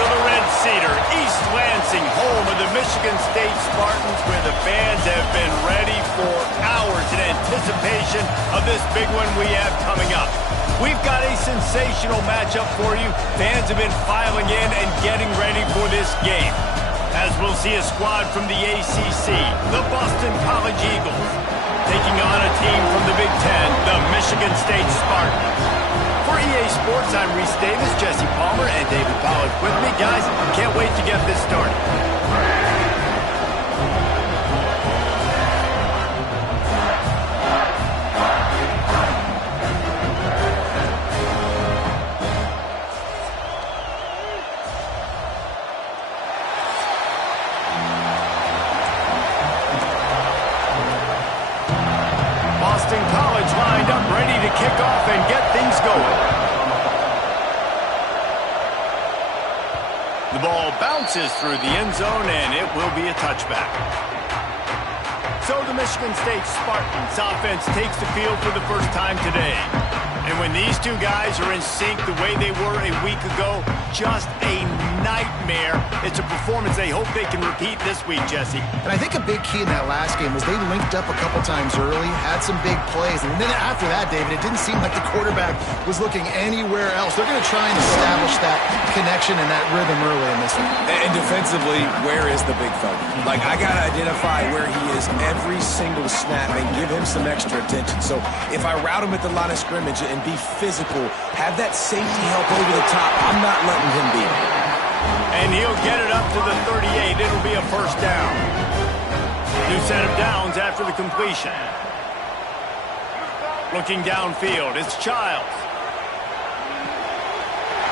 to the Red Cedar, East Lansing, home of the Michigan State Spartans, where the fans have been ready for hours in anticipation of this big one we have coming up. We've got a sensational matchup for you. Fans have been filing in and getting ready for this game, as we'll see a squad from the ACC, the Boston College Eagles, taking on a team from the Big Ten, the Michigan State Spartans. For EA Sports, I'm Reese Davis, Jesse Palmer, and David Pollack with me. Guys, can't wait to get this started. Boston College lined up, ready to kick off and get things going. The ball bounces through the end zone, and it will be a touchback. So the Michigan State Spartans offense takes the field for the first time today. And when these two guys are in sync the way they were a week ago, just a nightmare. It's a performance they hope they can repeat this week, Jesse. And I think a big key in that last game was they linked up a couple times early, had some big plays, and then after that, David, it didn't seem like the quarterback was looking anywhere else. They're going to try and establish that connection and that rhythm early in this one. And defensively, where is the big fella? Like, I got to identify where he is every single snap and give him some extra attention. So if I route him at the line of scrimmage and be physical, have that safety help over the top, I'm not letting him beat me. And he'll get it up to the 38. It'll be a first down. New set of downs after the completion. Looking downfield, it's Childs.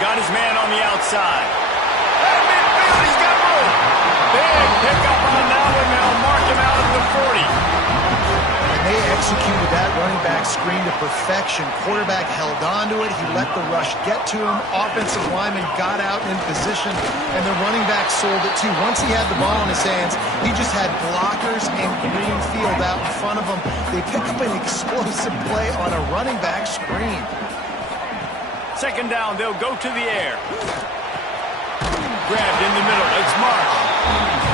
Got his man on the outside. At midfield, he's got room. Big pickup on that one. They'll mark him out at the 40. They executed that running back screen to perfection. Quarterback held on to it. He let the rush get to him. Offensive lineman got out in position, and the running back sold it too. Once he had the ball in his hands, he just had blockers and green field out in front of him. They pick up an explosive play on a running back screen. Second down, they'll go to the air. Grabbed in the middle, it's Marsh.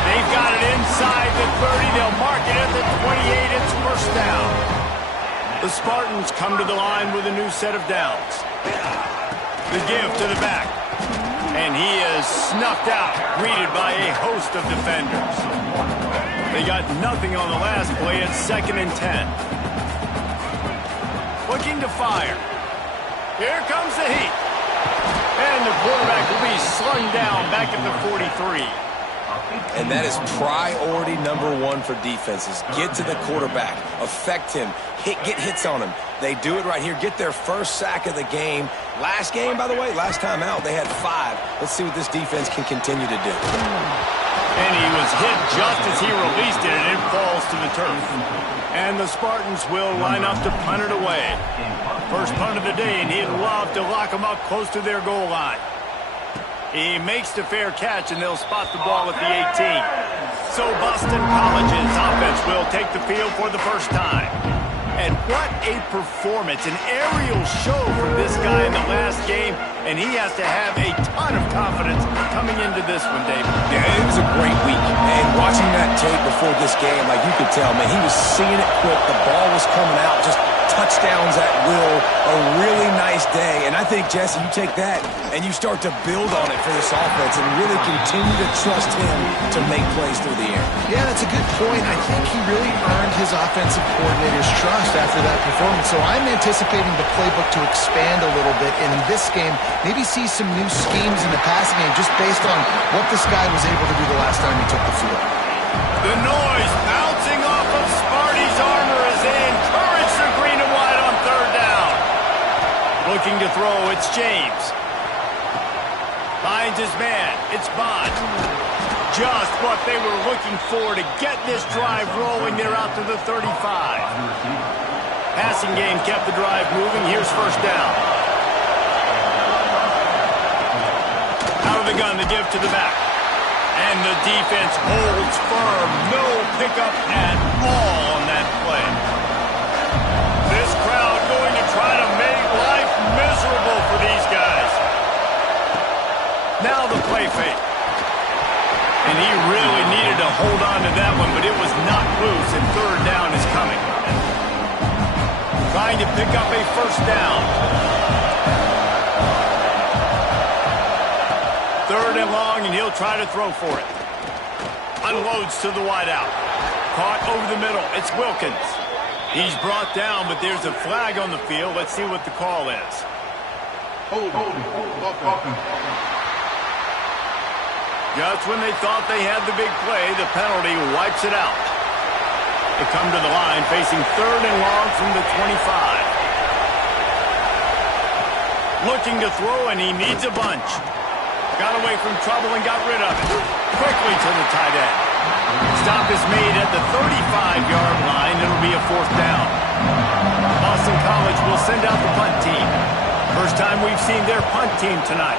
They've got it inside the 30. They'll mark it at the 28. It's first down. The Spartans come to the line with a new set of downs. The give to the back. And he is snuffed out, greeted by a host of defenders. They got nothing on the last play. It's 2nd and 10. Looking to fire. Here comes the heat. And the quarterback will be slung down back at the 43. And that is priority number one for defenses. Get to the quarterback. Affect him. Get hits on him. They do it right here. Get their first sack of the game. Last game, by the way, last time out, they had 5. Let's see what this defense can continue to do. And he was hit just as he released it, and it falls to the turf. And the Spartans will line up to punt it away. First punt of the day, and he'd love to lock them up close to their goal line. He makes the fair catch, and they'll spot the ball at the 18. So Boston College's offense will take the field for the first time. And what a performance, an aerial show from this guy in the last game, and he has to have a ton of confidence coming into this one, David. Yeah, it was a great week. And watching that tape before this game, like you could tell, man, he was seeing it quick. The ball was coming out, just touchdowns at will. A really nice day. And I think, Jesse, you take that and you start to build on it for this offense and really continue to trust him to make plays through the air. Yeah, that's a good point. I think he really earned his offensive coordinator's trust after that performance. So I'm anticipating the playbook to expand a little bit in this game. Maybe see some new schemes in the passing game just based on what this guy was able to do the last time he took the field. The noise bouncing off of Sparty's armor as they encourage the green and white on 3rd down. Looking to throw, it's James. Finds his man, it's Bond. Just what they were looking for to get this drive rolling. They're out to the 35. Passing game kept the drive moving. Here's first down. Out of the gun, the give to the back. And the defense holds firm. No pickup at all on that play. This crowd going to try to make life miserable for these guys. Now the play play fake. And he really needed to hold on to that one, but it was not loose, and third down is coming. Trying to pick up a first down. Third and long, and he'll try to throw for it. Unloads to the wideout. Caught over the middle. It's Wilkins. He's brought down, but there's a flag on the field. Let's see what the call is. Just when they thought they had the big play, the penalty wipes it out. They come to the line facing third and long from the 25. Looking to throw, and he needs a bunch. Got away from trouble and got rid of it. Quickly to the tight end. Stop is made at the 35-yard line. It'll be a fourth down. Boston College will send out the punt team. First time we've seen their punt team tonight.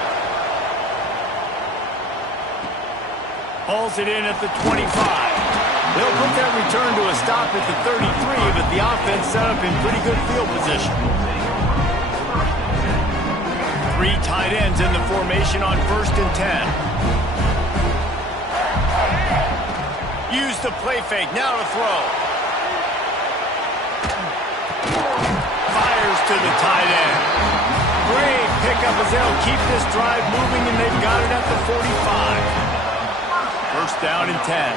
Hauls it in at the 25. They'll put that return to a stop at the 33, but the offense set up in pretty good field position. Three tight ends in the formation on 1st and 10. Use the play fake. Now to throw. Fires to the tight end. Great pickup as they'll keep this drive moving, and they've got it at the 45. First down and 10.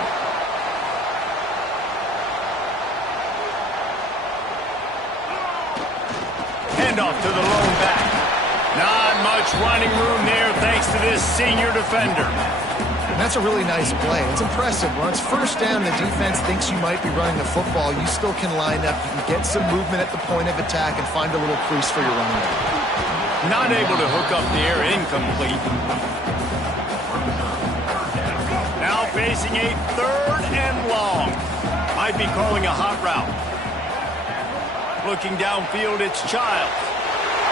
Handoff to the lone back. Not much running room there thanks to this senior defender. And that's a really nice play. It's impressive. When it's first down, the defense thinks you might be running the football. You still can line up. You can get some movement at the point of attack and find a little crease for your running back. Not able to hook up there. Incomplete. Now facing a third and long. Might be calling a hot route. Looking downfield, it's Childs.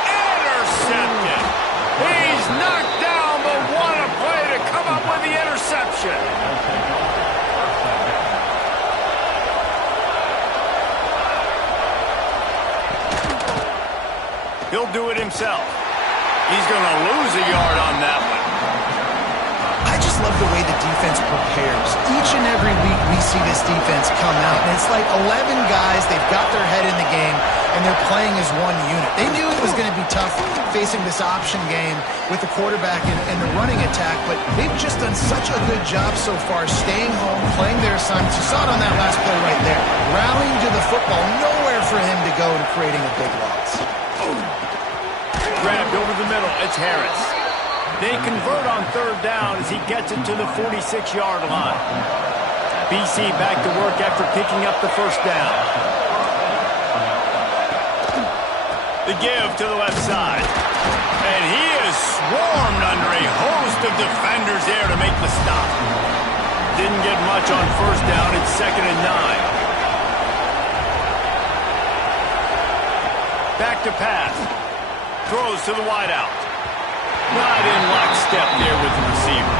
Intercepted. He's knocked down, but what a play to come up with the interception. He'll do it himself. He's going to lose a yard on that one. I just love the way the defense prepares. Each and every week we see this defense come out, and it's like 11 guys, they've got their head in the game, and they're playing as one unit. They knew it was going to be tough facing this option game with the quarterback and the running attack, but they've just done such a good job so far staying home, playing their assignments. You saw it on that last play right there. Rallying to the football, nowhere for him to go and creating a big loss. Grabbed over the middle, it's Harris. They convert on third down as he gets it to the 46-yard line. BC back to work after picking up the first down. The give to the left side. And he is swarmed under a host of defenders there to make the stop. Didn't get much on first down. It's 2nd and 9. Back to pass. Throws to the wideout. Not in lockstep there with the receiver.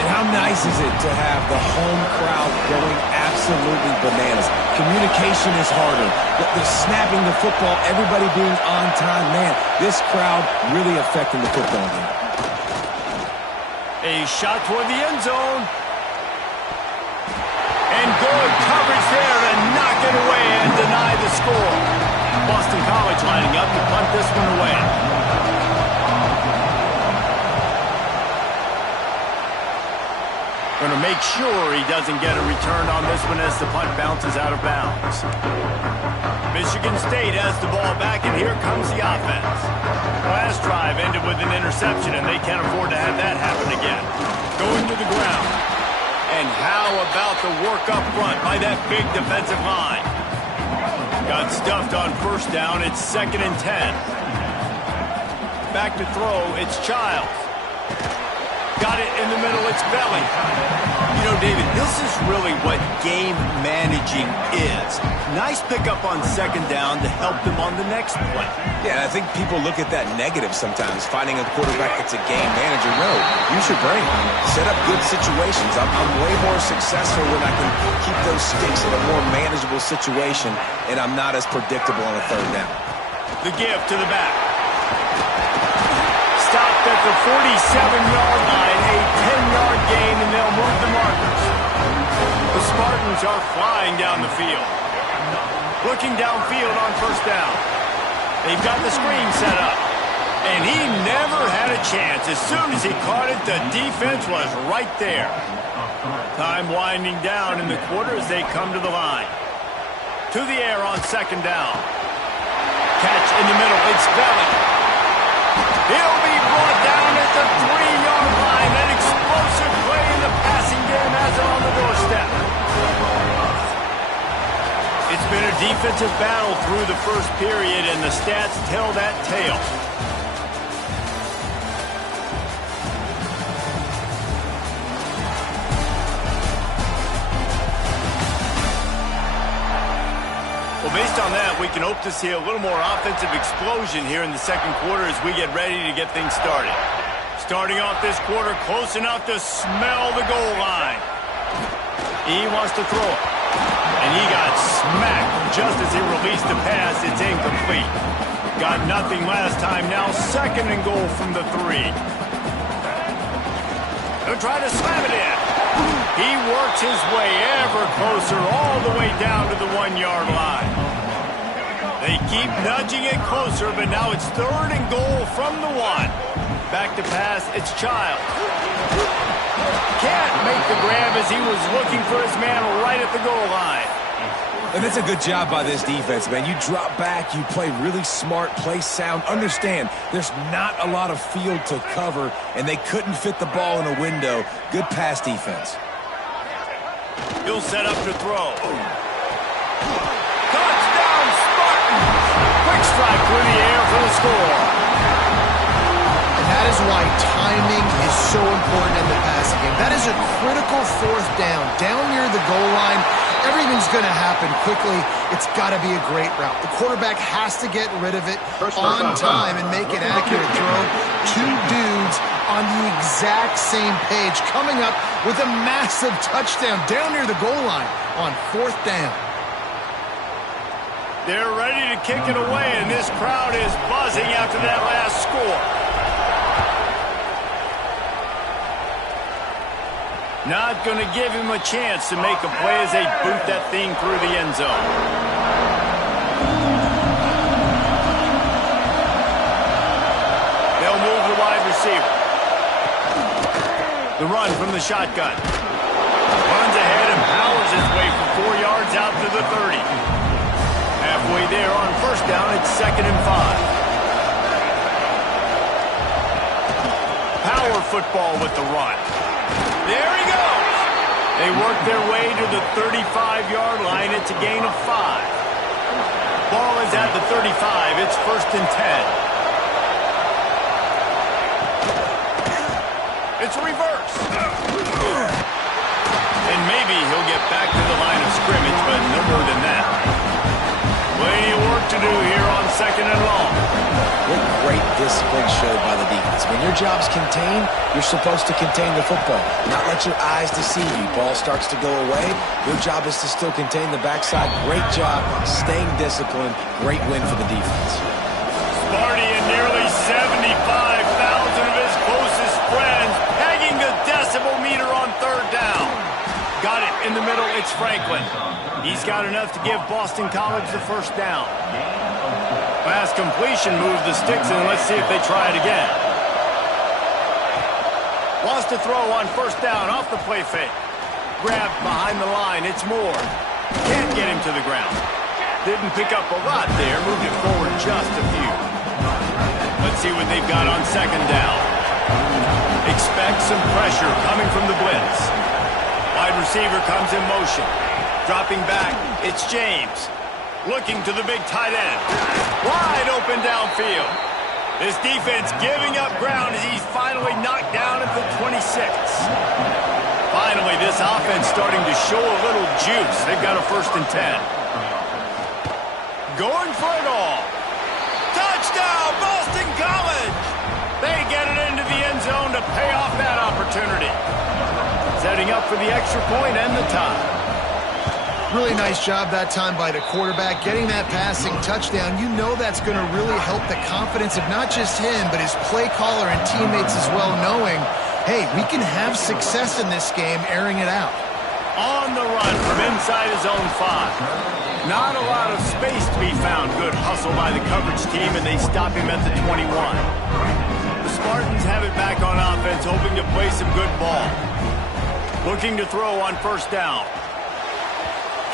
And how nice is it to have the home crowd going absolutely bananas? Communication is harder. The snapping the football, everybody being on time. Man, this crowd really affecting the football game. A shot toward the end zone. And good coverage there to knock it away and deny the score. Boston College lining up to punt this one away. Going to make sure he doesn't get a return on this one as the punt bounces out of bounds. Michigan State has the ball back, and here comes the offense. Last drive ended with an interception, and they can't afford to have that happen again. Going to the ground. And how about the work up front by that big defensive line? Got stuffed on first down. It's 2nd and 10. Back to throw. It's Childs. Got it in the middle. It's Belly. You know, David, this is really what game managing is. Nice pickup on second down to help them on the next play. Yeah, I think people look at that negative sometimes, finding a quarterback that's a game manager. No, use your brain. Set up good situations. I'm way more successful when I can keep those sticks in a more manageable situation, and I'm not as predictable on a third down. The give to the back. Stopped at the 47-yard line, a 10-yard gain, and they'll move the markers. The Spartans are flying down the field. Looking downfield on first down. They've got the screen set up. And he never had a chance. As soon as he caught it, the defense was right there. Time winding down in the quarter as they come to the line. To the air on second down. Catch in the middle. It's Belly. He'll be brought down at the 3-yard line. An explosive play in the passing game has it on the doorstep. It's been a defensive battle through the first period, and the stats tell that tale. Well, based on that, we can hope to see a little more offensive explosion here in the second quarter as we get ready to get things started. Starting off this quarter close enough to smell the goal line. He wants to throw it. And he got smacked just as he released the pass. It's incomplete. Got nothing last time. Now second and goal from the 3. He'll try to slam it in. He works his way ever closer all the way down to the 1-yard line. They keep nudging it closer, but now it's third and goal from the 1. Back to pass, it's Child. Can't make the grab as he was looking for his man right at the goal line. And it's a good job by this defense, man. You drop back, you play really smart, play sound. Understand, there's not a lot of field to cover, and they couldn't fit the ball in a window. Good pass defense. He'll set up to throw. Touchdown, Spartans! Quick strike through the air for the score. And that is why timing is so important in the passing game. That is a critical fourth down. Down near the goal line, everything's going to happen quickly. It's got to be a great route. The quarterback has to get rid of it on time and make an accurate throw. Two dudes on the exact same page coming up with a massive touchdown down near the goal line on fourth down. They're ready to kick it away, and this crowd is buzzing after that last score. Not going to give him a chance to make a play as they boot that thing through the end zone. They'll move the wide receiver. The run from the shotgun. Runs ahead and powers his way for 4 yards out to the 30. Halfway there on first down, it's second and 5. Power football with the run. There he goes. They work their way to the 35-yard line. It's a gain of 5. Ball is at the 35. It's first and 10. It's a reverse. And maybe he'll get back to the line of scrimmage, but no more than that. Plenty of work to do here on second and long. What great discipline showed by the defense. When your job's contained, you're supposed to contain the football, not let your eyes deceive you. Ball starts to go away. Your job is to still contain the backside. Great job staying disciplined. Great win for the defense. Sparty and nearly 75,000 of his closest friends pegging the decibel meter on third down. Got it in the middle. It's Franklin. He's got enough to give Boston College the first down. Pass completion moves the sticks, and let's see if they try it again. Wants to throw on first down off the play fake. Grabbed behind the line. It's Moore. Can't get him to the ground. Didn't pick up a lot there. Moved it forward just a few. Let's see what they've got on second down. Expect some pressure coming from the blitz. Wide receiver comes in motion. Dropping back, it's James. Looking to the big tight end. Wide open downfield. This defense giving up ground as he's finally knocked down at the 26. Finally, this offense starting to show a little juice. They've got a first and 10. Going for it all. Touchdown, Boston College! They get it into the end zone to pay off that opportunity. Setting up for the extra point and the tie. Really nice job that time by the quarterback, getting that passing touchdown. You know that's going to really help the confidence of not just him, but his play caller and teammates as well, knowing, hey, we can have success in this game airing it out. On the run from inside his own 5. Not a lot of space to be found. Good hustle by the coverage team, and they stop him at the 21. The Spartans have it back on offense, hoping to play some good ball. Looking to throw on first down.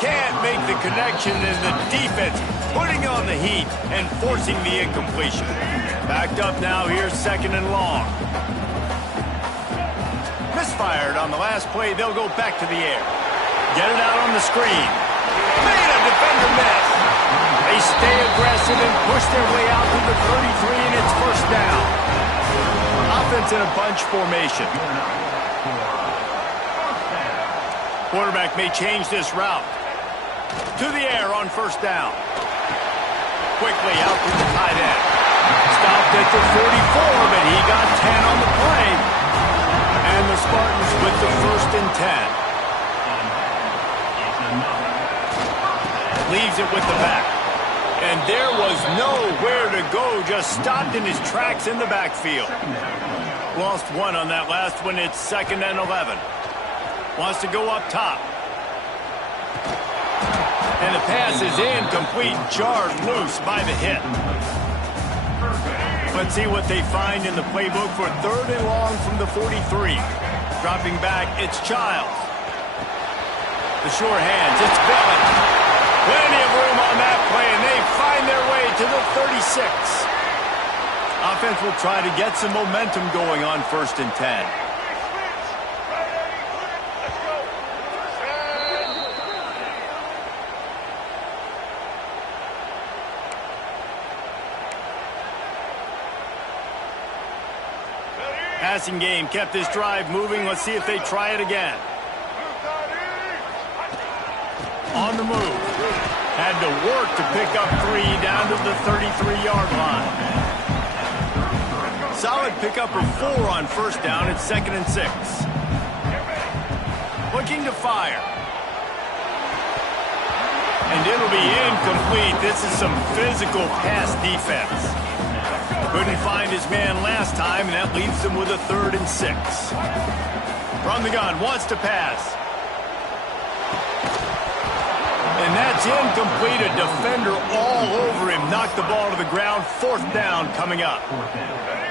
Can't make the connection, and the defense putting on the heat and forcing the incompletion. Backed up now, here's second and long. Misfired on the last play, they'll go back to the air. Get it out on the screen. Made a defender miss. They stay aggressive and push their way out to the 33, and it's first down. Offense in a bunch formation. Quarterback may change this route. To the air on first down. Quickly out to the tight end. Stopped at the 44, but he got 10 on the play. And the Spartans with the first and 10. Leaves it with the back. And there was nowhere to go, just stopped in his tracks in the backfield. Lost one on that last one. It's second and 11. Wants to go up top. And the pass is incomplete, jarred loose by the hit. Let's see what they find in the playbook for third and long from the 43. Dropping back, it's Childs. The sure hands, it's Belly. Plenty of room on that play, and they find their way to the 36. Offense will try to get some momentum going on first and 10. Passing game kept this drive moving. Let's see if they try it again. On the move. Had to work to pick up 3 down to the 33-yard line. Solid pickup of 4 on first down. It's second and 6. Looking to fire. And it'll be incomplete. This is some physical pass defense. Couldn't find his man last time, and that leaves him with a third and 6. From the gun, wants to pass. And that's incomplete. A defender all over him. Knocked the ball to the ground. Fourth down coming up.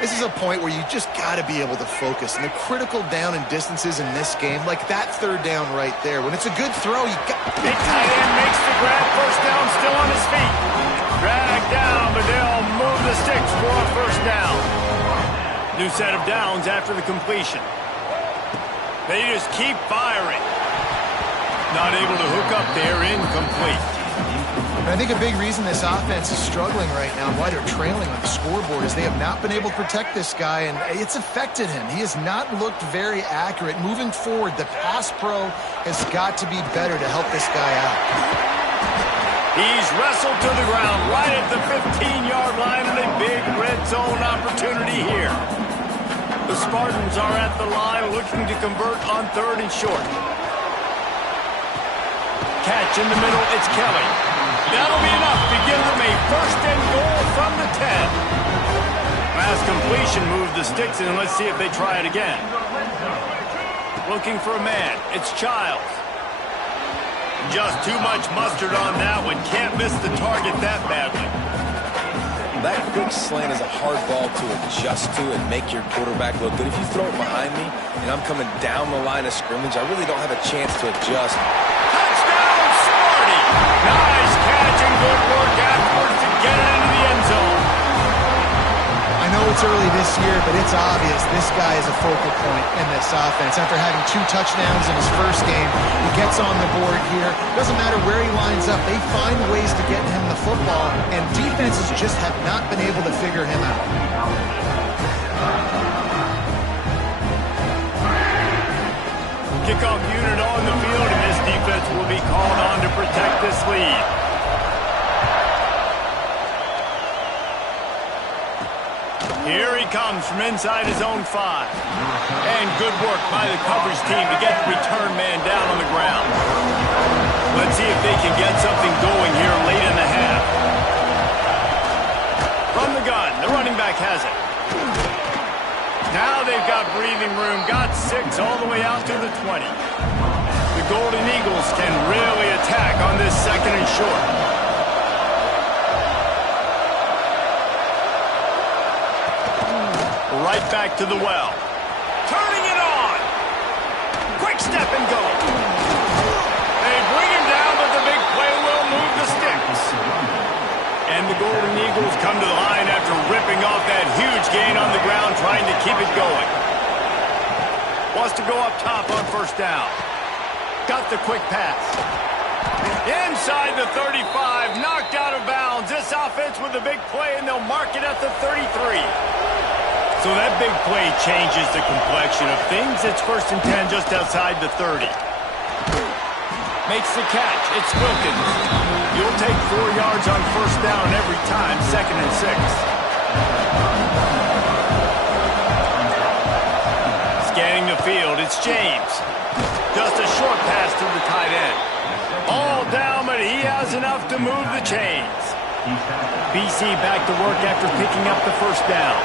This is a point where you just got to be able to focus. And the critical down and distances in this game, like that third down right there. When it's a good throw, you got... Big tight end makes the grab. First down, still on his feet. Dragged down, but they'll move the sticks for a first down. New set of downs after the completion. They just keep firing. Not able to hook up there, incomplete. I think a big reason this offense is struggling right now and why they're trailing on the scoreboard is they have not been able to protect this guy, and it's affected him. He has not looked very accurate. Moving forward, the pass pro has got to be better to help this guy out. He's wrestled to the ground right at the 15-yard line, and a big red zone opportunity here. The Spartans are at the line looking to convert on third and short. Catch in the middle, it's Kelly. That'll be enough to give them a first and goal from the 10. Last completion moved the sticks, and let's see if they try it again. Looking for a man, it's Childs. Just too much mustard on that one. Can't miss the target that badly. That quick slant is a hard ball to adjust to and make your quarterback look good. If you throw it behind me and I'm coming down the line of scrimmage, I really don't have a chance to adjust. Touchdown, Sparty! Nice catch and good work afterwards to get it into the end zone. I know it's early this year, but it's obvious this guy is a focal point in this offense. After having 2 touchdowns in his first game, he gets on the board here. Doesn't matter where he lines up, they find ways to get him the football, and defenses just have not been able to figure him out. Kickoff unit on the field, and this defense will be called on to protect this lead. Here he comes from inside his own 5. And good work by the coverage team to get the return man down on the ground. Let's see if they can get something going here late in the half. From the gun, the running back has it. Now they've got breathing room. Got 6 all the way out to the 20. The Golden Eagles can really attack on this second and short. Right back to the well. Turning it on. Quick step and go. They bring him down, but the big play will move the sticks. And the Golden Eagles come to the line after ripping off that huge gain on the ground, trying to keep it going. Wants to go up top on first down. Got the quick pass. Inside the 35, knocked out of bounds. This offense with a big play, and they'll mark it at the 33. So that big play changes the complexion of things. It's 1st and 10 just outside the 30. Makes the catch. It's Wilkins. You'll take 4 yards on first down every time, 2nd and 6. Scanning the field, it's James. Just a short pass to the tight end. All down, but he has enough to move the chains. BC back to work after picking up the first down.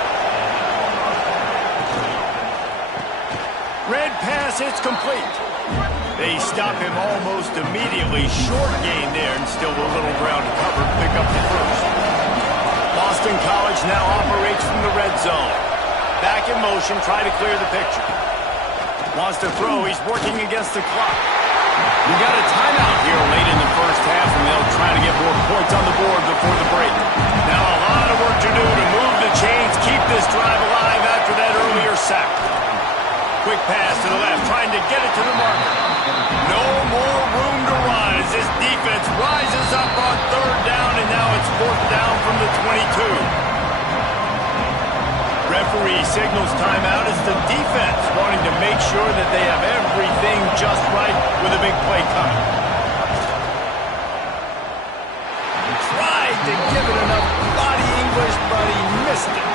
Red pass, it's complete. They stop him almost immediately. Short gain there, and still a little ground to cover to pick up the first. Boston College now operates from the red zone. Back in motion, try to clear the picture. Wants to throw, he's working against the clock. We got a timeout here late in the first half, and they'll try to get more points on the board before the break. Now a lot of work to do to move the chains, keep this drive alive after that earlier sack. Quick pass to the left, trying to get it to the marker. No more room to run as this defense rises up on 3rd down, and now it's 4th down from the 22. Referee signals timeout as the defense wanting to make sure that they have everything just right with a big play coming. Tried to give it enough body English, but he missed it.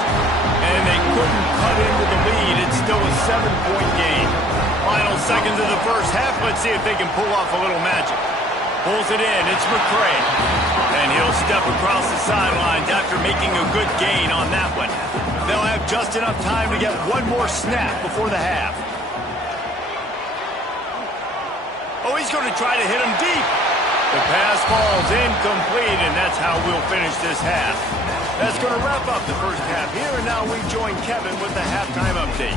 And they couldn't cut into the lead. It's still a 7-point game. Final seconds of the first half. Let's see if they can pull off a little magic. Pulls it in. It's McCray. And he'll step across the sidelines after making a good gain on that one. They'll have just enough time to get one more snap before the half. Oh, he's going to try to hit him deep. The pass falls incomplete, and that's how we'll finish this half. That's going to wrap up the first half here, and now we join Kevin with the halftime update.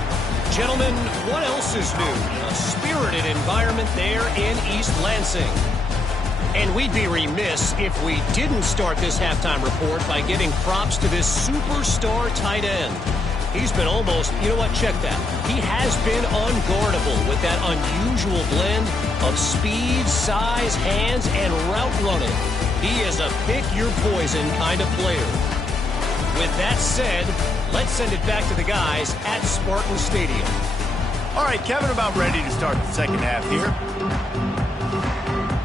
Gentlemen, what else is new? A spirited environment there in East Lansing. And we'd be remiss if we didn't start this halftime report by giving props to this superstar tight end. He's been almost, you know what, check that. He has been unguardable with that unusual blend of speed, size, hands, and route running. He is a pick-your-poison kind of player. With that said, let's send it back to the guys at Spartan Stadium. All right, Kevin, about ready to start the second half here.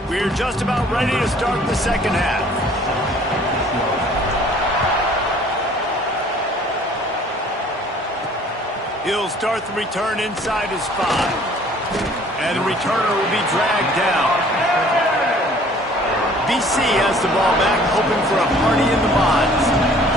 We're just about ready to start the second half. He'll start the return inside his 5. And the returner will be dragged down. BC has the ball back, hoping for a party in the bonds.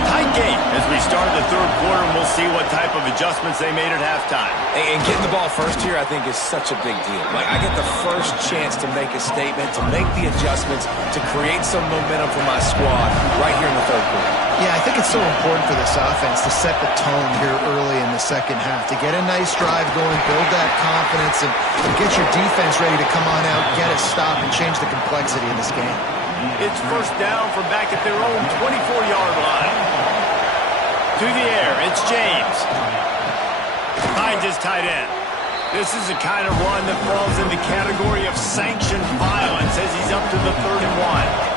Tight game as we start the 3rd quarter, and we'll see what type of adjustments they made at halftime. And getting the ball first here, I think, is such a big deal. Like, I get the first chance to make a statement, to make the adjustments, to create some momentum for my squad right here in the 3rd quarter. Yeah, I think it's so important for this offense to set the tone here early in the second half, to get a nice drive going, build that confidence, and get your defense ready to come on out, get a stop, and change the complexity of this game. It's first down from back at their own 24-yard line. To the air, it's James. Finds his tight end. This is the kind of run that falls in the category of sanctioned violence as he's up to the 3rd and 1.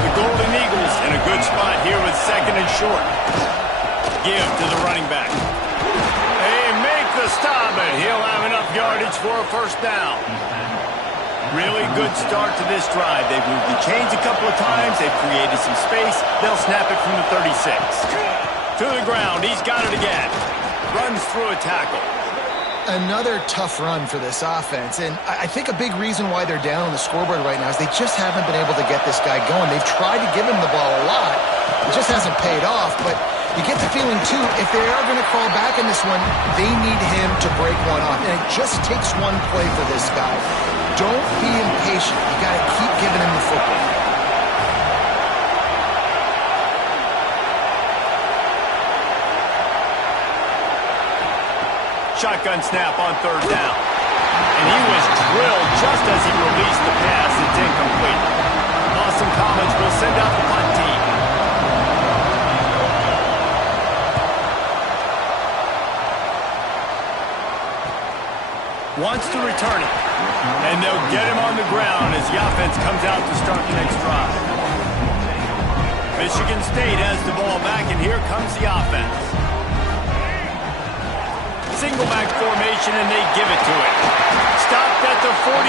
The Golden Eagles in a good spot here with 2nd and short. Give to the running back. They make the stop, and he'll have enough yardage for a first down. Really good start to this drive. They've moved the chains a couple of times. They've created some space. They'll snap it from the 36. To the ground. He's got it again. Runs through a tackle. Another tough run for this offense, and I think a big reason why they're down on the scoreboard right now is they just haven't been able to get this guy going. They've tried to give him the ball a lot. It just hasn't paid off, but you get the feeling, too, if they are going to crawl back in this one, they need him to break one off, and it just takes one play for this guy. Don't be impatient. You got to keep giving him the football. Shotgun snap on third down. And he was drilled just as he released the pass. It's incomplete. Boston College will send out the punt team. Wants to return it. And they'll get him on the ground as the offense comes out to start the next drive. Michigan State has the ball back, and here comes the offense. Single back formation, and they give it to it. Stopped at the 43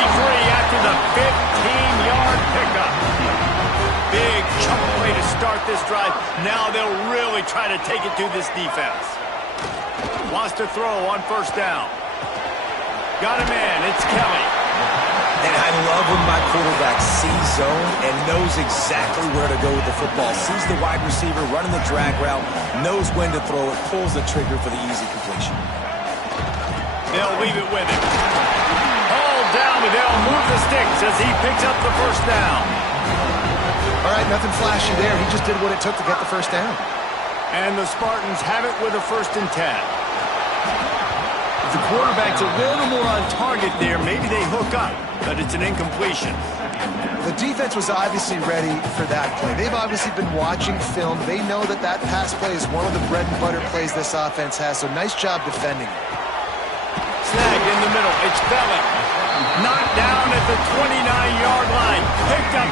after the 15-yard pickup. Big chunk play to start this drive. Now they'll really try to take it to this defense. Wants to throw on first down. Got a man. It's Kelly. And I love when my quarterback sees zone and knows exactly where to go with the football. Sees the wide receiver running the drag route, knows when to throw it, pulls the trigger for the easy completion. They'll leave it with him. Hauled down, but they'll move the sticks as he picks up the first down. All right, nothing flashy there. He just did what it took to get the first down. And the Spartans have it with a 1st and 10. If the quarterback's a little more on target there, maybe they hook up, but it's an incompletion. The defense was obviously ready for that play. They've obviously been watching film. They know that that pass play is one of the bread and butter plays this offense has, so nice job defending it. Snagged in the middle. It's Belling. Knocked down at the 29-yard line. Picked up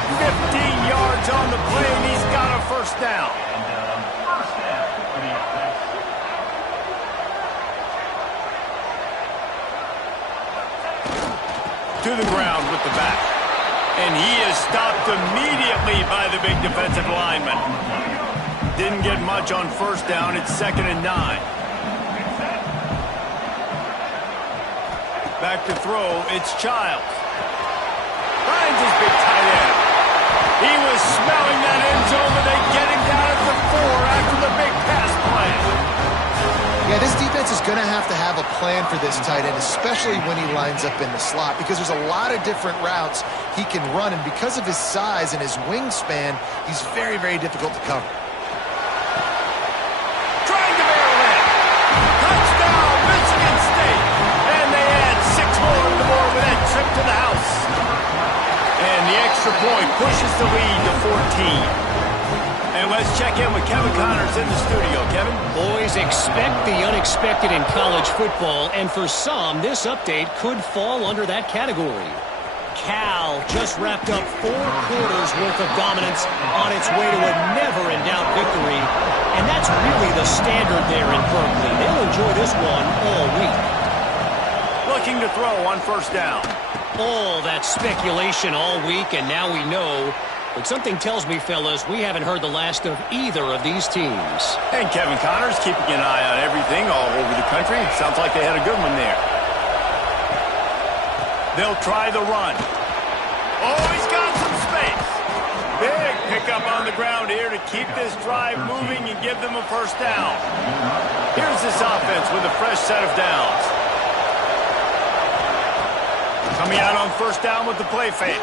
15 yards on the play, and he's got a first down. To the ground with the back. And he is stopped immediately by the big defensive lineman. Didn't get much on first down. It's 2nd and 9. Back to throw, it's Childs. Finds his big tight end. He was smelling that end zone, but they get him down at the 4 after the big pass play. Yeah, this defense is going to have a plan for this tight end, especially when he lines up in the slot, because there's a lot of different routes he can run, and because of his size and his wingspan, he's very, very difficult to cover. Trying to barrel in. Touchdown, Michigan State. And they add 6 more to the board with that trip to the house. And the extra point pushes the lead to 14. And let's check in with Kevin Connors in the studio. Kevin? Boys, expect the unexpected in college football, and for some, this update could fall under that category. Cal just wrapped up 4 quarters worth of dominance on its way to a never-in-doubt victory, and that's really the standard there in Berkeley. They'll enjoy this one all week. Looking to throw on first down. All that speculation all week, and now we know. But something tells me, fellas, we haven't heard the last of either of these teams. And Kevin Connors keeping an eye on everything all over the country. Sounds like they had a good one there. They'll try the run. Oh, he's got some space. Big pickup on the ground here to keep this drive moving and give them a first down. Here's this offense with a fresh set of downs. Coming out on first down with the play fake.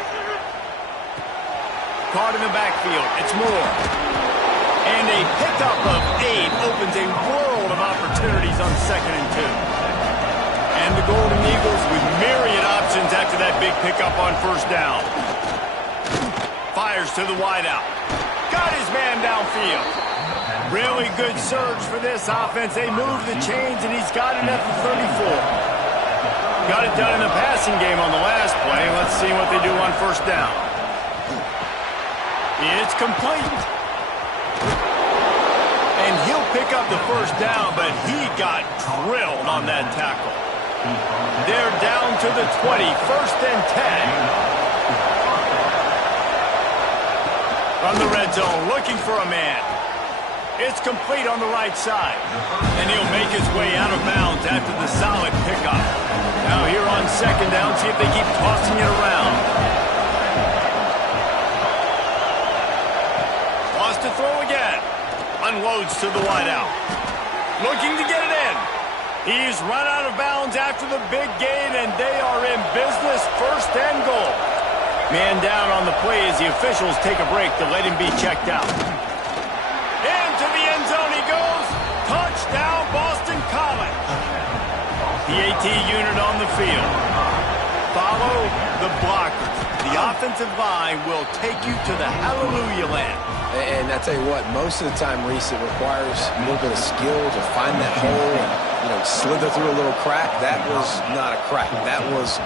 Caught in the backfield. It's Moore. And a pickup of 8 opens a world of opportunities on 2nd and 2. And the Golden Eagles with myriad options after that big pickup on first down. Fires to the wideout. Got his man downfield. Really good surge for this offense. They move the chains, and he's got it at the 34. Got it done in the passing game on the last play. Let's see what they do on first down. It's complete. And he'll pick up the first down, but he got drilled on that tackle. They're down to the 20, 1st and 10. From the red zone, looking for a man. It's complete on the right side. And he'll make his way out of bounds after the solid pickup. Now here on second down, see if they keep tossing it around. Wants to throw again. Unloads to the wideout. Looking to get it in. He's run out of bounds after the big gain, and they are in business, first and goal. Man down on the play as the officials take a break to let him be checked out. Into the end zone he goes. Touchdown, Boston College. The AT unit on the field. Follow the blockers. The offensive line will take you to the hallelujah land. And I tell you what, most of the time, Reese, it requires a little bit of skill to find that hole and, slither through a little crack. That was not a crack. That was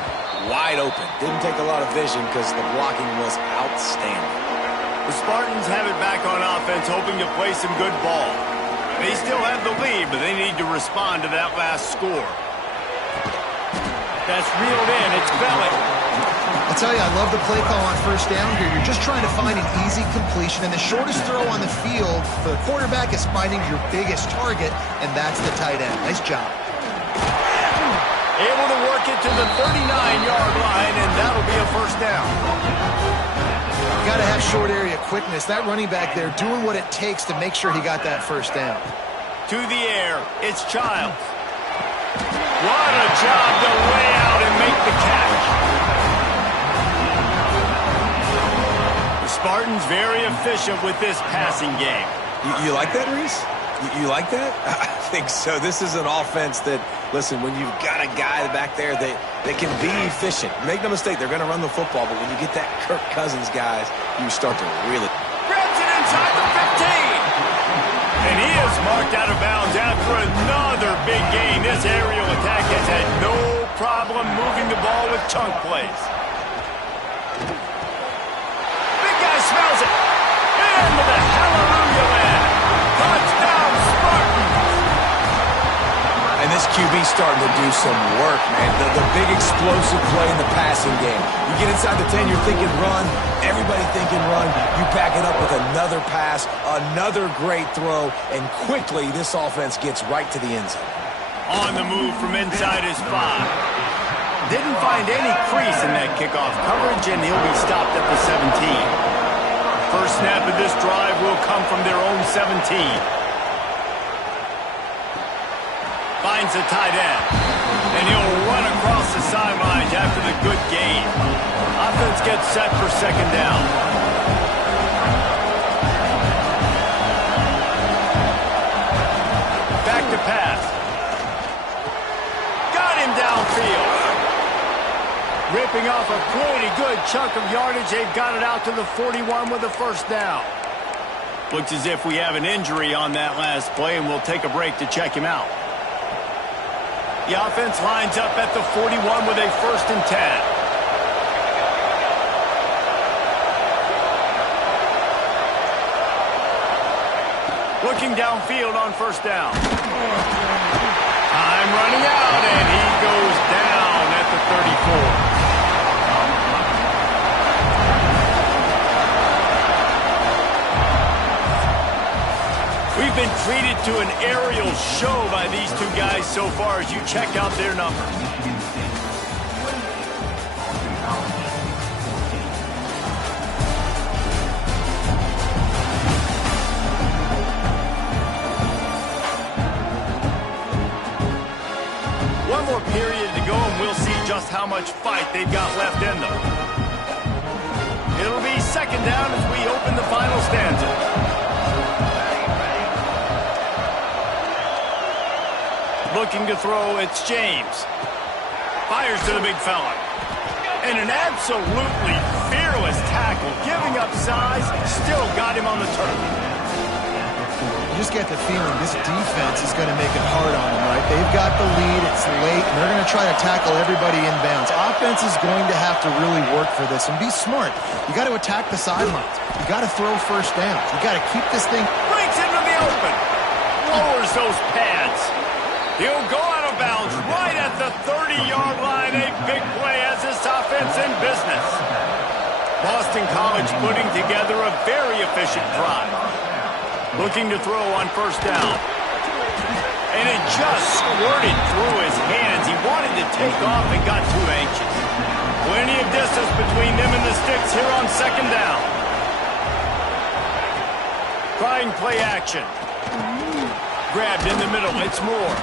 wide open. Didn't take a lot of vision because the blocking was outstanding. The Spartans have it back on offense, hoping to play some good ball. They still have the lead, but they need to respond to that last score. That's reeled in. It's Belly. I tell you, I love the play call on first down here. You're just trying to find an easy completion, and the shortest throw on the field for the quarterback is finding your biggest target, and that's the tight end. Nice job. Able to work it to the 39-yard line, and that'll be a first down. You got to have short area quickness. That running back there doing what it takes to make sure he got that first down. To the air, it's Childs. What a job to lay out and make the catch. The Spartans very efficient with this passing game. You like that, Reese? You like that? I think so. This is an offense that, listen, when you've got a guy back there that can be efficient. Make no mistake, they're going to run the football, but when you get that Kirk Cousins, guys, you start to really... Grabs it inside the 15! And he is marked out of bounds after another big gain. This aerial attack has had no problem moving the ball with chunk plays. Big guy smells it. Into the hallelujah land. Touchdown, Spartans. And this QB's starting to do some work, man. The big explosive play in the passing game. You get inside the 10, you're thinking run. Everybody thinking run. You back it up with another pass, another great throw, and quickly this offense gets right to the end zone. On the move from inside his 5. Didn't find any crease in that kickoff coverage, and he'll be stopped at the 17. First snap of this drive will come from their own 17. Finds the tight end. And he'll run across the sidelines after the good gain. Offense gets set for second down. Back to pass. Got him downfield. Ripping off a pretty good chunk of yardage. They've got it out to the 41 with a first down. Looks as if we have an injury on that last play, and we'll take a break to check him out. The offense lines up at the 41 with a first and 10. Looking downfield on first down. Time running out, and he goes down at the 34. We've been treated to an aerial show by these two guys so far as you check out their numbers. One more period to go, and we'll see just how much fight they've got left in them. It'll be second down as we open the final stanza. Looking to throw, it's James. Fires to the big fella. And an absolutely fearless tackle. Giving up size, still got him on the turf. You just get the feeling this defense is going to make it hard on them, right? They've got the lead, it's late, and they're going to try to tackle everybody inbounds. Offense is going to have to really work for this and be smart. You got to attack the sidelines. You got to throw first downs. You got to keep this thing... Breaks into the open. Lowers those pads. He'll go out of bounds right at the 30-yard line. A big play as this offense in business. Boston College putting together a very efficient drive. Looking to throw on first down. And it just squirted through his hands. He wanted to take off and got too anxious. Plenty of distance between them and the sticks here on second down. Trying play action. Grabbed in the middle. It's Moore.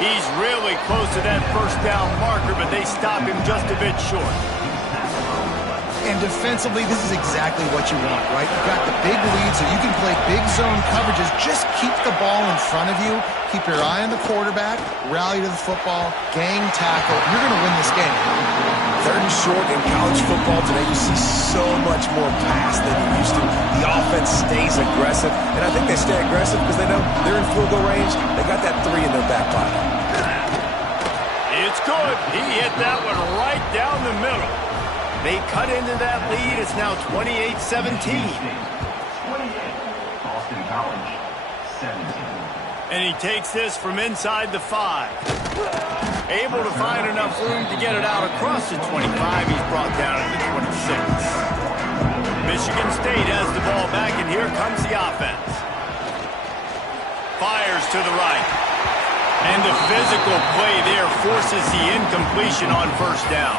He's really close to that first down marker, but they stop him just a bit short. And defensively, this is exactly what you want, right? You've got the big lead, so you can play big zone coverages. Just keep the ball in front of you. Keep your eye on the quarterback. Rally to the football. Gang tackle. You're going to win this game. Third and short in college football today, you see so much more pass than you used to. The offense stays aggressive, and I think they stay aggressive because they know they're in field goal range. They got that 3 in their back pocket. It's good. He hit that one right down the middle. They cut into that lead. It's now 28-17. Boston College, 17. And he takes this from inside the 5. Able to find enough room to get it out across the 25. He's brought down to the 26. Michigan State has the ball back, and here comes the offense. Fires to the right. And the physical play there forces the incompletion on first down.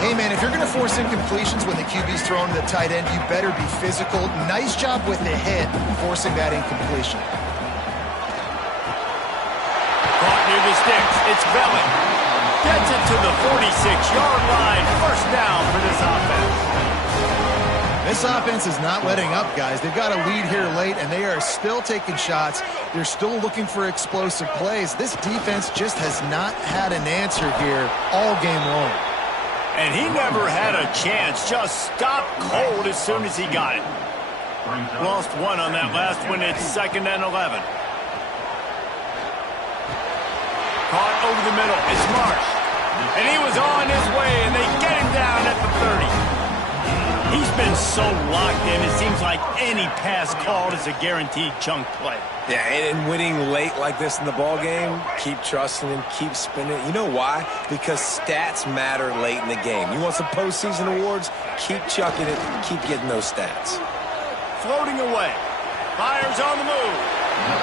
Hey, man, if you're going to force incompletions when the QB's thrown to the tight end, you better be physical. Nice job with the hit, forcing that incompletion. Caught near the sticks. It's Belling. Gets it to the 46-yard line. First down for this offense. This offense is not letting up, guys. They've got a lead here late, and they are still taking shots. They're still looking for explosive plays. This defense just has not had an answer here all game long. And he never had a chance. Just stopped cold as soon as he got it. Lost one on that last one. It's 2nd and 11. Caught over the middle. It's Marsh. And he was on his way, and they get him down at the 30. He's been so locked in, it seems like any pass called is a guaranteed chunk play. Yeah, and winning late like this in the ball game, keep trusting him, keep spinning. You know why? Because stats matter late in the game. You want some postseason awards? Keep chucking it, keep getting those stats. Floating away. Fires on the move.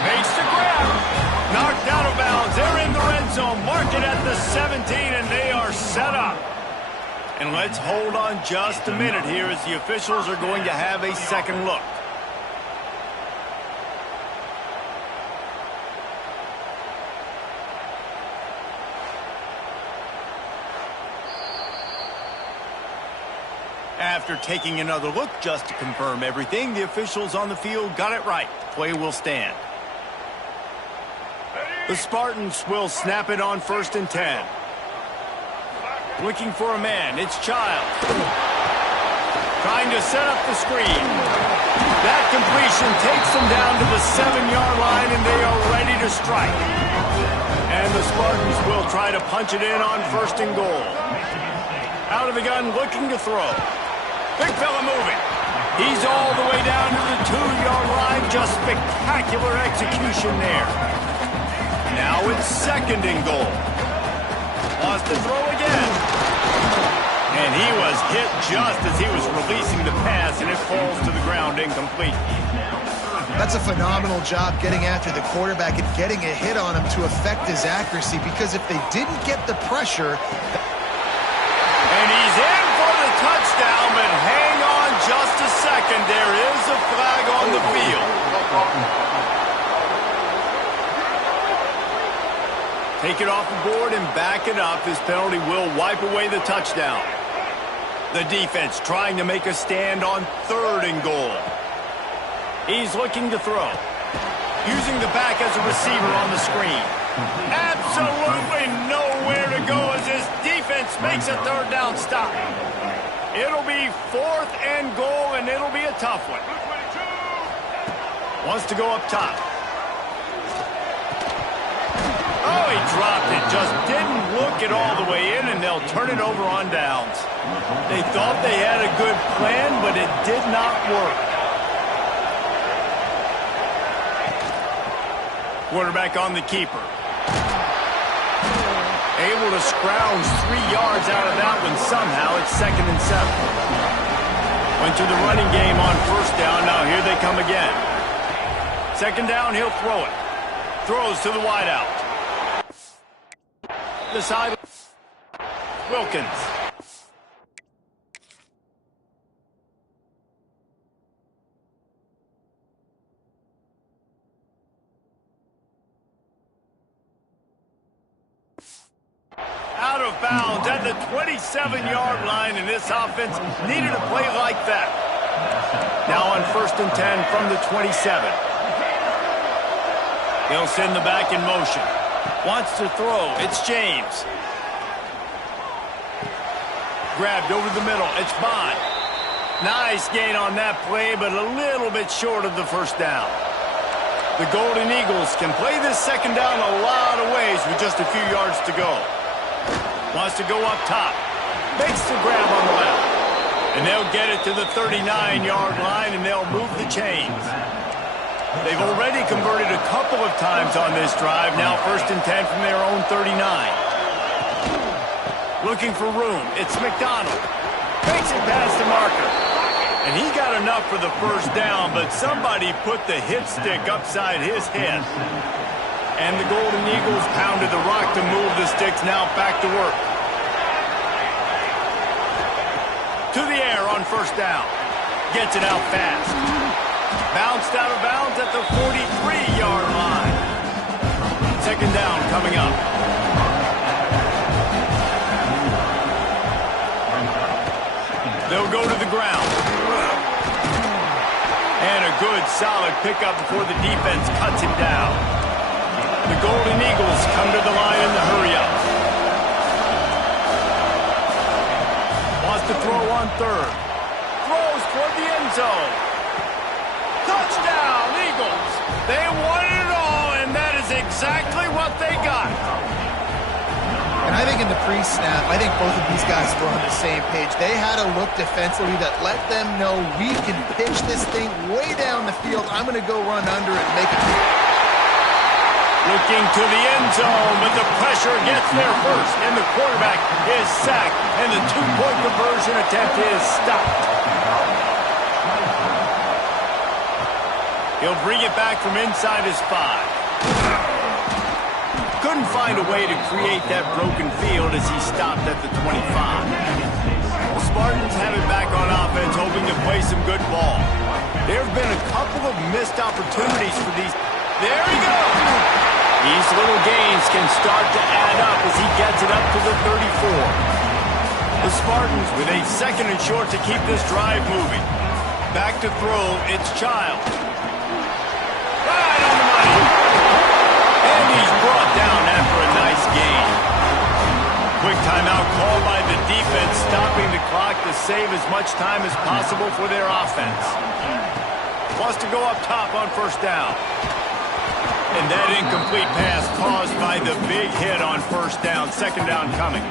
Makes the grab. Knocked out of bounds. They're in the red zone. Mark it at the 17, and they are set up. And let's hold on just a minute here as the officials are going to have a second look. After taking another look just to confirm everything, the officials on the field got it right. Play will stand. The Spartans will snap it on 1st and 10. Looking for a man. It's Childs. Trying to set up the screen. That completion takes them down to the 7-yard line, and they are ready to strike. And the Spartans will try to punch it in on 1st and goal. Out of the gun, looking to throw. Big fella moving. He's all the way down to the 2-yard line. Just spectacular execution there. Now it's 2nd and goal. Wants to throw again. And he was hit just as he was releasing the pass, and it falls to the ground incomplete. That's a phenomenal job getting after the quarterback and getting a hit on him to affect his accuracy, because if they didn't get the pressure... And he's in for the touchdown, but hang on just a second. There is a flag on the field. Take it off the board and back it up. This penalty will wipe away the touchdown. The defense trying to make a stand on 3rd and goal. He's looking to throw. Using the back as a receiver on the screen. Absolutely nowhere to go as his defense makes a 3rd down stop. It'll be 4th and goal, and it'll be a tough one. Wants to go up top. Oh, he dropped it. Just didn't look it all the way in, and they'll turn it over on downs. They thought they had a good plan, but it did not work. Quarterback on the keeper. Able to scrounge 3 yards out of that one somehow. It's 2nd and 7. Went to the running game on 1st down. Now here they come again. second down, he'll throw it. Throws to the wideout. The side. Wilkins. Out of bounds at the 27-yard line, and this offense needed a play like that. Now on 1st and 10 from the 27. He'll send the back in motion. Wants to throw. It's James. Grabbed over the middle. It's Bond. Nice gain on that play, but a little bit short of the first down. The Golden Eagles can play this second down a lot of ways with just a few yards to go. Wants to go up top. Makes the grab on the left. And they'll get it to the 39-yard line, and they'll move the chains. They've already converted a couple of times on this drive. Now 1st and 10 from their own 39. Looking for room. It's McDonald. Makes it past the marker. And he got enough for the first down, but somebody put the hit stick upside his head. And the Golden Eagles pounded the rock to move the sticks. Now back to work. To the air on first down. Gets it out fast. Bounced out of bounds at the 43-yard line. Second down coming up. They'll go to the ground. And a good, solid pickup before the defense cuts him down. The Golden Eagles come to the line in the hurry-up. Wants to throw on 3rd. Throws toward the end zone. Touchdown, Eagles. They wanted it all, and that is exactly what they got. And I think in the pre-snap, I think both of these guys were on the same page. They had a look defensively that let them know we can pitch this thing way down the field. I'm going to go run under it and make it. Looking to the end zone, but the pressure gets there first, and the quarterback is sacked, and the two-point conversion attempt is stopped. He'll bring it back from inside his 5. Couldn't find a way to create that broken field as he stopped at the 25. The Spartans have it back on offense, hoping to play some good ball. There have been a couple of missed opportunities for these. There he goes! These little gains can start to add up as he gets it up to the 34. The Spartans with a 2nd and short to keep this drive moving. Back to throw, it's Child. Right on the money. And he's brought down after a nice gain. Quick timeout called by the defense, stopping the clock to save as much time as possible for their offense. Wants to go up top on first down. And that incomplete pass caused by the big hit on first down. Second down coming.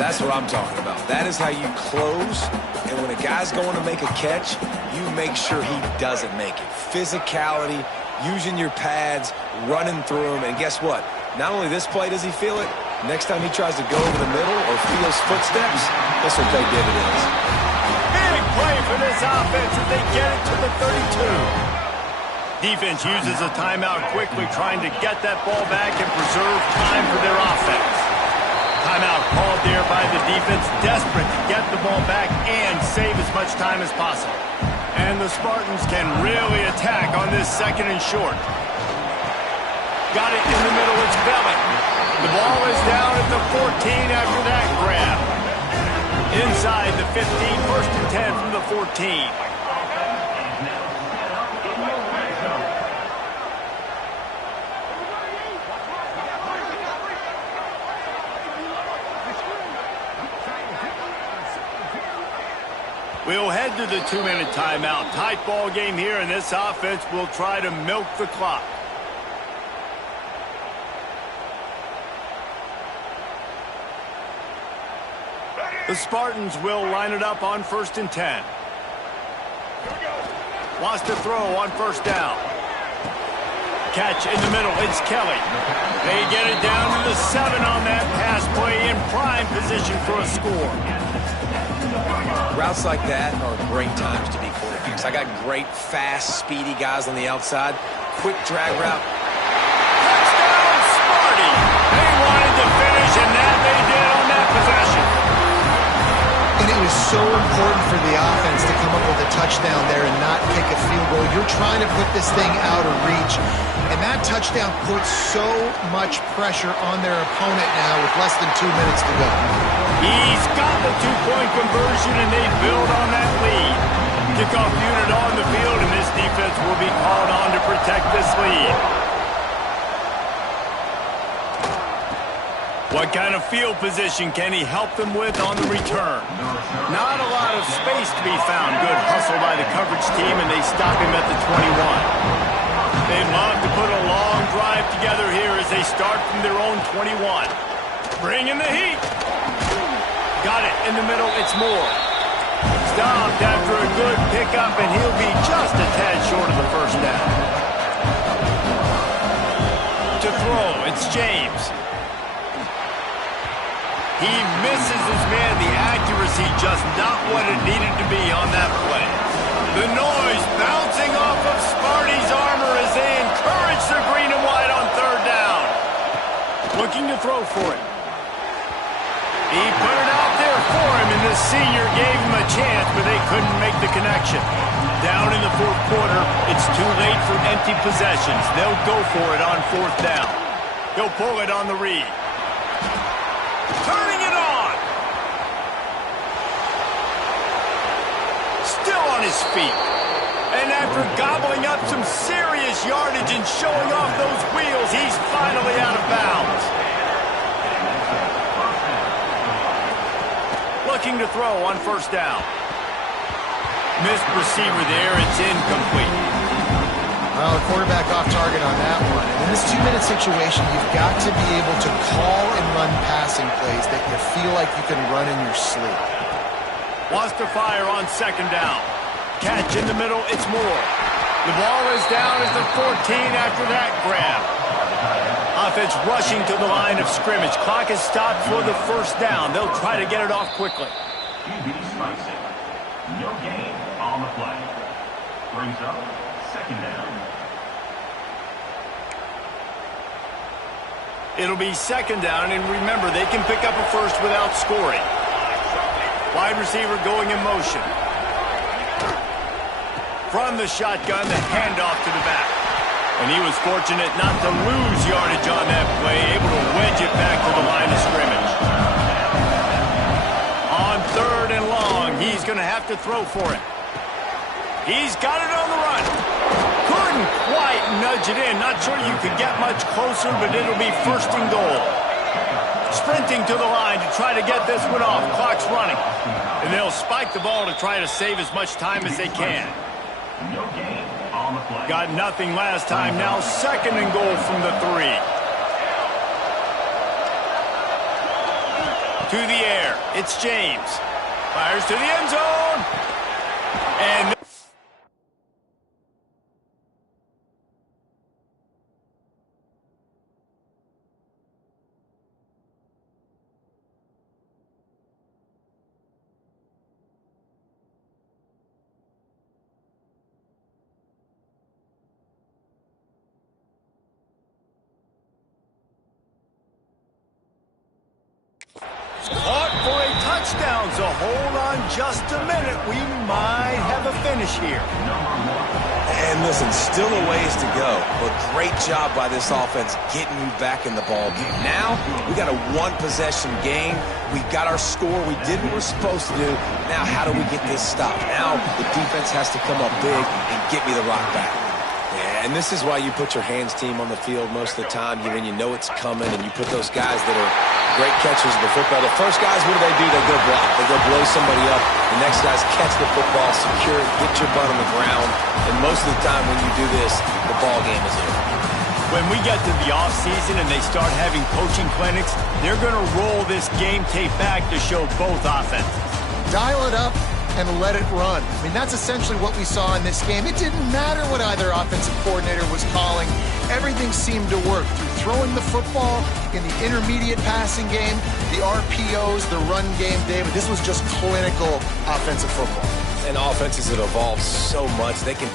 That's what I'm talking about. That is how you close. And when a guy's going to make a catch, you make sure he doesn't make it. Physicality, using your pads, running through them. And guess what? Not only this play does he feel it, next time he tries to go over the middle or feels footsteps, this will pay dividends. Big play for this offense as they get it to the 32. Defense uses a timeout quickly, trying to get that ball back and preserve time for their offense. Timeout called there by the defense, desperate to get the ball back and save as much time as possible. And the Spartans can really attack on this 2nd and short. Got it in the middle, it's Belling. The ball is down at the 14 after that grab. Inside the 15, 1st and 10 from the 14. We'll head to the 2-minute timeout. Tight ball game here, and this offense will try to milk the clock. The Spartans will line it up on 1st and 10. Wants to throw on first down. Catch in the middle. It's Kelly. They get it down to the 7 on that pass play, in prime position for a score. Routes like that are great times to be quarterbacks. I got great, fast, speedy guys on the outside. quick drag route. Touchdown, Sparty! They wanted to finish, and that they did on that possession. And it was so important for the offense to come up with a touchdown there and not kick a field goal. You're trying to put this thing out of reach, and that touchdown puts so much pressure on their opponent now with less than 2 minutes to go. He's got the two-point conversion, and they build on that lead. Kickoff unit on the field, and this defense will be called on to protect this lead. What kind of field position can he help them with on the return? Not a lot of space to be found. Good hustle by the coverage team, and they stop him at the 21. They'd love to put a long drive together here as they start from their own 21. Bring in the heat. Got it in the middle. It's Moore. Stopped after a good pickup, and he'll be just a tad short of the first down. To throw, it's James. He misses his man. The accuracy just not what it needed to be on that play. The noise bouncing off of Sparty's armor as they encourage the green and white on third down. Looking to throw for it. He put it out there for him, and the senior gave him a chance, but they couldn't make the connection. Down in the fourth quarter, it's too late for empty possessions. They'll go for it on fourth down. He'll pull it on the read. Turning it on. Still on his feet. And after gobbling up some serious yardage and showing off those wheels, he's finally out of bounds. Looking to throw on first down. Missed receiver there. It's incomplete. Well, the quarterback off target on that one. And in this 2-minute situation, you've got to be able to call and run passing plays that you feel like you can run in your sleep. Wants to fire on second down. Catch in the middle, it's Moore. The ball is down as the 14 after that grab. Offense rushing to the line of scrimmage. Clock is stopped for the first down. They'll try to get it off quickly. QB strikes it. No gain on the play. Brings up second down. It'll be second down, and remember, they can pick up a first without scoring. Wide receiver going in motion. From the shotgun, the handoff to the back. And he was fortunate not to lose yardage on that play, able to wedge it back to the line of scrimmage. On third and long, he's going to have to throw for it. He's got it on the run. Couldn't quite nudge it in. Not sure you could get much closer, but it'll be first and goal. Sprinting to the line to try to get this one off. Clock's running. And they'll spike the ball to try to save as much time as they can. No gain on the play. Got nothing last time. Now second and goal from the 3. To the air. It's James. Fires to the end zone. And caught for a touchdown, so hold on just a minute. We might have a finish here. And listen, still a ways to go, but great job by this offense getting you back in the ball game. Now, we got a one-possession game. We got our score. We did what we're supposed to do. Now, how do we get this stopped? Now, the defense has to come up big and get me the rock back. Yeah, and this is why you put your hands team on the field most of the time. When you know it's coming, and you put those guys that are great catchers of the football. The first guys, what do? They go block. They go blow somebody up. The next guys catch the football, secure it, get your butt on the ground. And most of the time when you do this, the ball game is over. When we get to the offseason and they start having coaching clinics, they're going to roll this game tape back to show both offenses. Dial it up and let it run. I mean, that's essentially what we saw in this game. It didn't matter what either offensive coordinator was calling. Everything seemed to work through throwing the football in the intermediate passing game, the RPOs, the run game, David. This was just clinical offensive football. And offenses that evolve so much, they can